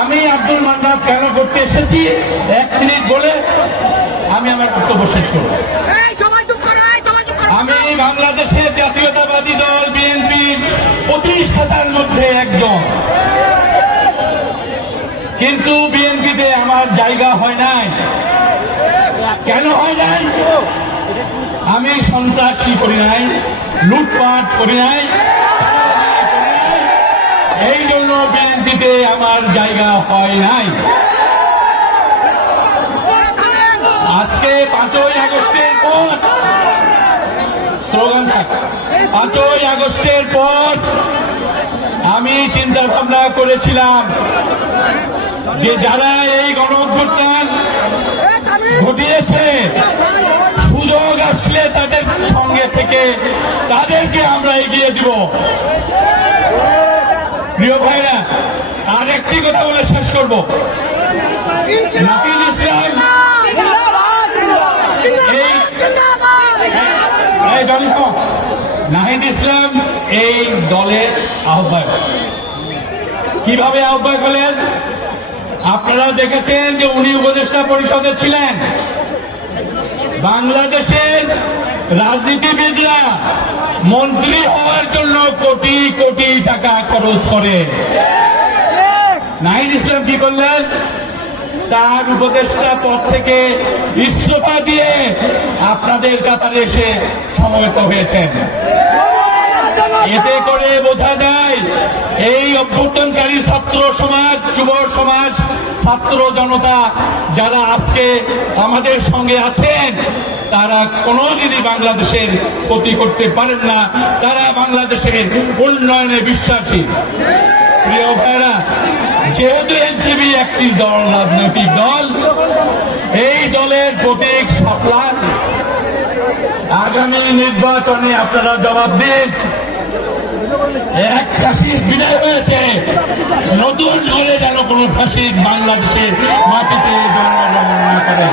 আমি আব্দুল মান্নান কেন করতে এসেছি? এক মিনিট বলে আমি আমার বক্তব্য শেষ করব। আমি বাংলাদেশের জাতীয়তাবাদী দল বিএনপি প্রতিষ্ঠাতার মধ্যে একজন। কিন্তু বিএনপিতে আমার জায়গা হয় নাই। কেন হয় নাই? আমি সন্ত্রাসী করি নাই লুটপাট করি নাই এই জন্য বিএনপিতে আমার জায়গা হয় নাই। আজকে পাঁচই আগস্টের পর স্লোগান থাক। পাঁচই আগস্টের পর আমি চিন্তা ভাবনা করেছিলাম যে যারা এই গণ ঘটিয়েছে, সুযোগ আসলে তাদের সঙ্গে থেকে তাদেরকে আমরা এগিয়ে দিব। প্রিয় ভাইরা, আর একটি কথা বলে শেষ করব। নাকিল ইসলাম। নাহিদ ইসলাম এই দলের আহ্বায়ক। কীভাবে আহ্বায়ক হলেন? আপনারা দেখেছেন যে উনি উপদেষ্টা পরিষদে ছিলেন। বাংলাদেশের রাজনীতিবিদরা মন্ত্রী হওয়ার জন্য কোটি কোটি খরচ করে। নাহিদ ইসলাম কি করলেন? তার উপদেষ্টা পদ থেকে ইস্তফা দিয়ে আপনাদের কাতারে এসে সমবেত হয়েছেন। এতে করে বোঝা যায়, এই অভ্যুত্থানকারী ছাত্র সমাজ, যুব সমাজ, ছাত্র জনতা, যারা আজকে আমাদের সঙ্গে আছেন তারা কোনোদিনই বাংলাদেশের ক্ষতি করতে পারেন না। তারা বাংলাদেশের উন্নয়নে বিশ্বাসী। প্রিয় ভাইরা যেহেতু এনসিবি একটি দল, রাজনৈতিক দল, এই দলের প্রতীক শাপলা আগামী নির্বাচনে আপনারা জবাব দিন। এক ফাঁসির বিদায় হয়েছে। নতুন করে যেন কোন ফাঁসির বাংলাদেশের মাটিতে জন্মগ্রহণ না করে।